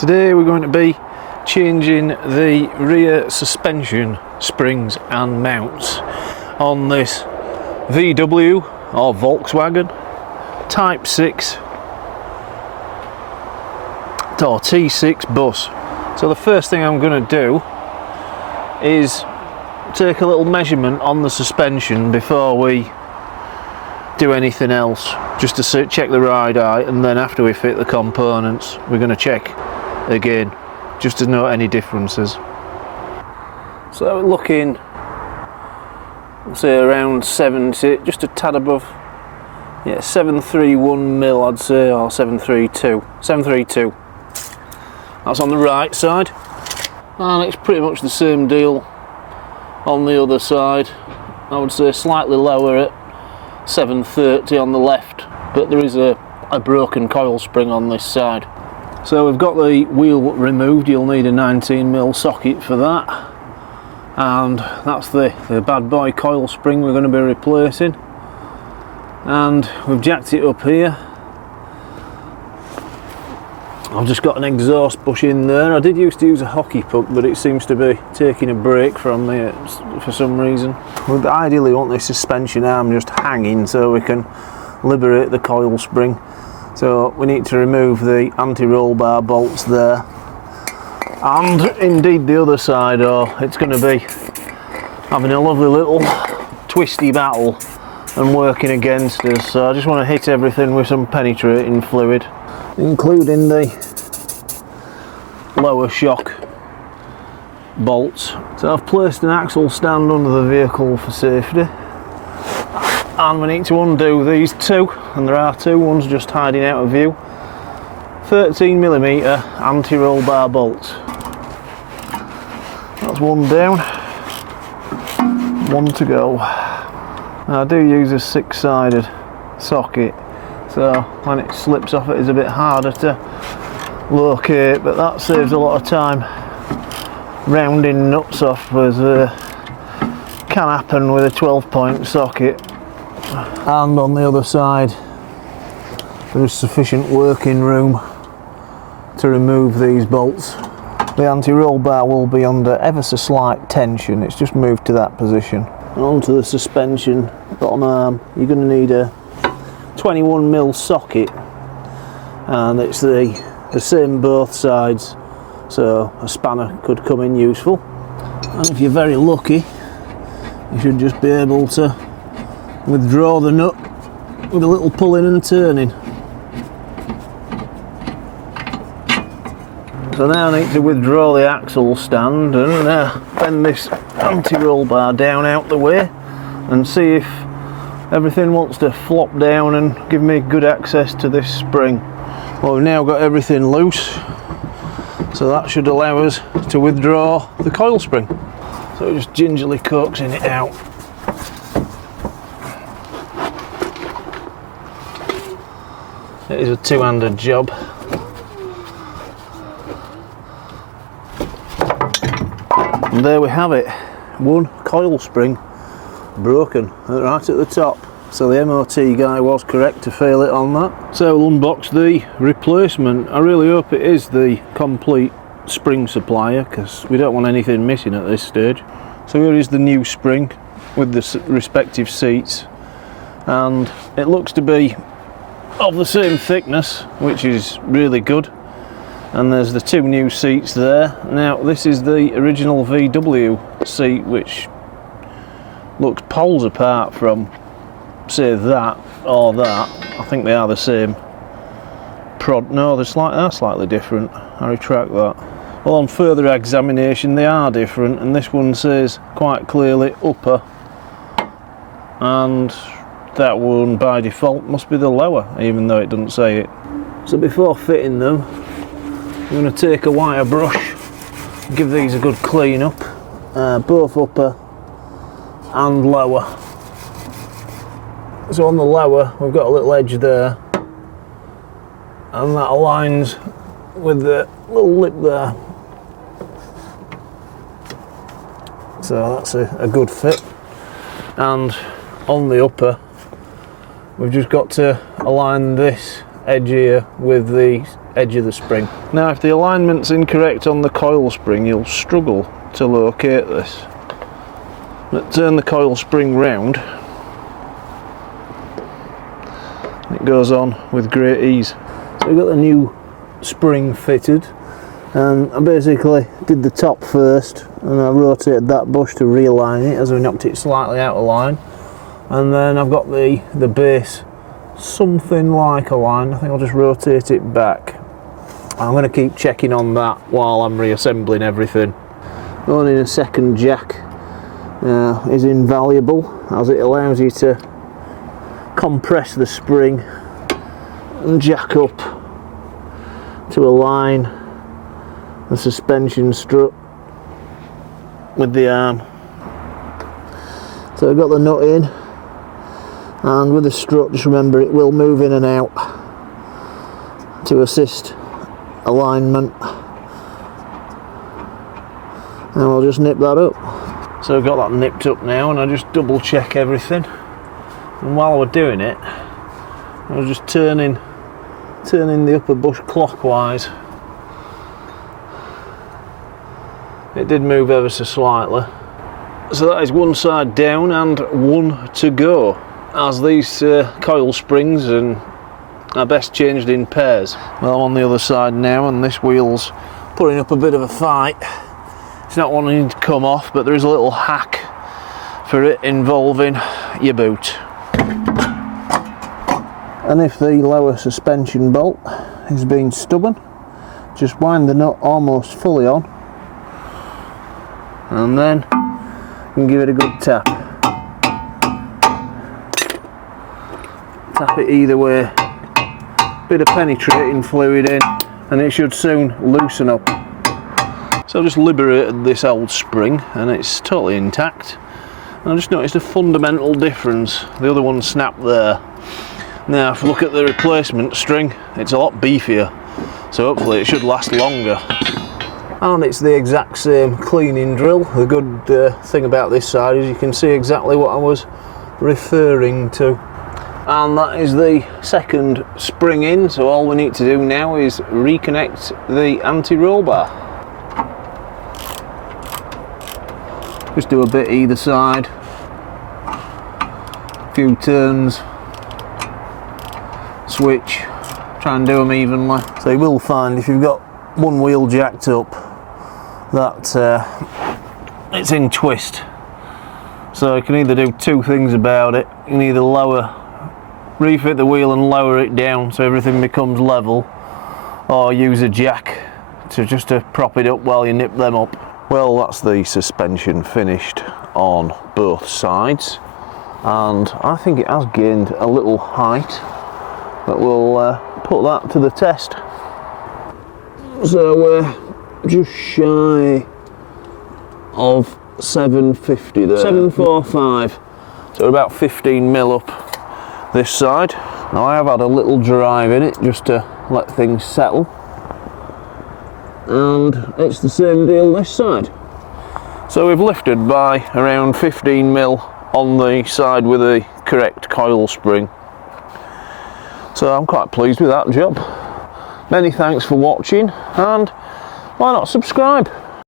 Today we're going to be changing the rear suspension springs and mounts on this VW or Volkswagen Type 6 or T6 bus. So the first thing I'm going to do is take a little measurement on the suspension before we do anything else, just to check the ride height, and then after we fit the components we're going to check again just to note any differences. So we're looking, say, around 70, just a tad above, yeah, 731 mil I'd say, or 732. That's on the right side, and it's pretty much the same deal on the other side. I would say slightly lower at 730 on the left, but there is a broken coil spring on this side. So we've got the wheel removed. You'll need a 19mm socket for that, and that's the bad boy coil spring we're going to be replacing. And we've jacked it up here. I've just got an exhaust bush in there. I did used to use a hockey puck, but it seems to be taking a break from me for some reason. We'd ideally want this suspension arm just hanging so we can liberate the coil spring. So we need to remove the anti-roll bar bolts there, and indeed the other side, or it's going to be having a lovely little twisty battle and working against us. So I just want to hit everything with some penetrating fluid, including the lower shock bolts. So I've placed an axle stand under the vehicle for safety, and we need to undo these two, and there are two, one's just hiding out of view. 13mm anti-roll bar bolts. That's one down, one to go. Now I do use a 6-sided socket, so when it slips off it is a bit harder to locate, but that saves a lot of time rounding nuts off, as can happen with a 12-point socket. And on the other side there is sufficient working room to remove these bolts. The anti-roll bar will be under ever so slight tension, it's just moved to that position. And onto the suspension bottom arm, you're going to need a 21mm socket, and it's the same both sides, so a spanner could come in useful. And if you're very lucky, you should just be able to withdraw the nut with a little pulling and turning. So now I need to withdraw the axle stand and bend this anti-roll bar down out the way and see if everything wants to flop down and give me good access to this spring. Well, we've now got everything loose, so that should allow us to withdraw the coil spring. So we're just gingerly coaxing it out. It is a two-handed job. And there we have it, one coil spring broken right at the top. So the MOT guy was correct to fail it on that. So we'll unbox the replacement. I really hope it is the complete spring supplier, because we don't want anything missing at this stage. So here is the new spring with the respective seats, and it looks to be of the same thickness, which is really good. And there's the two new seats there. Now this is the original VW seat, which looks poles apart from, say, that or that. I think they are the same no, they're slightly different. I retract that. Well, on further examination they are different, and this one says quite clearly upper, and that one by default must be the lower, even though it doesn't say it. So before fitting them, I'm going to take a wire brush, give these a good clean up, both upper and lower. So on the lower we've got a little edge there, and that aligns with the little lip there. So that's a good fit. And on the upper we've just got to align this edge here with the edge of the spring. Now if the alignment's incorrect on the coil spring, you'll struggle to locate this. Let's turn the coil spring round. It goes on with great ease. So we've got the new spring fitted, and I basically did the top first and I rotated that bush to realign it as we knocked it slightly out of line, and then I've got the base something like aligned. I think I'll just rotate it back. I'm going to keep checking on that while I'm reassembling everything. Owning a second jack is invaluable, as it allows you to compress the spring and jack up to align the suspension strut with the arm. So I've got the nut in, and with the strut, just remember it will move in and out to assist alignment, and we'll just nip that up. So I've got that nipped up now, and I just double check everything, and while we're doing it I was just turning the upper bush clockwise. It did move ever so slightly. So that is one side down and one to go, as these coil springs are best changed in pairs. Well, I'm on the other side now, and this wheel's putting up a bit of a fight. It's not wanting to come off, but there is a little hack for it involving your boot. And if the lower suspension bolt is being stubborn, just wind the nut almost fully on, and then you can give it a good tap. Tap it either way. Bit of penetrating fluid in, and it should soon loosen up. So I've just liberated this old spring, and it's totally intact. And I just noticed a fundamental difference. The other one snapped there. Now if you look at the replacement string, it's a lot beefier, so hopefully it should last longer. And it's the exact same cleaning drill. The good thing about this side is you can see exactly what I was referring to. And that is the second spring in, so all we need to do now is reconnect the anti-roll bar. Just do a bit either side, a few turns, switch, try and do them evenly. So you will find if you've got one wheel jacked up that it's in twist. So you can either do two things about it. You can either refit the wheel and lower it down so everything becomes level, or use a jack to prop it up while you nip them up. Well, that's the suspension finished on both sides, and I think it has gained a little height, but we'll put that to the test. So we're just shy of 750 there. 745. So we're about 15 mil up this side. Now I have had a little drive in it just to let things settle, and it's the same deal this side. So we've lifted by around 15 mil on the side with the correct coil spring. So I'm quite pleased with that job. Many thanks for watching, and why not subscribe?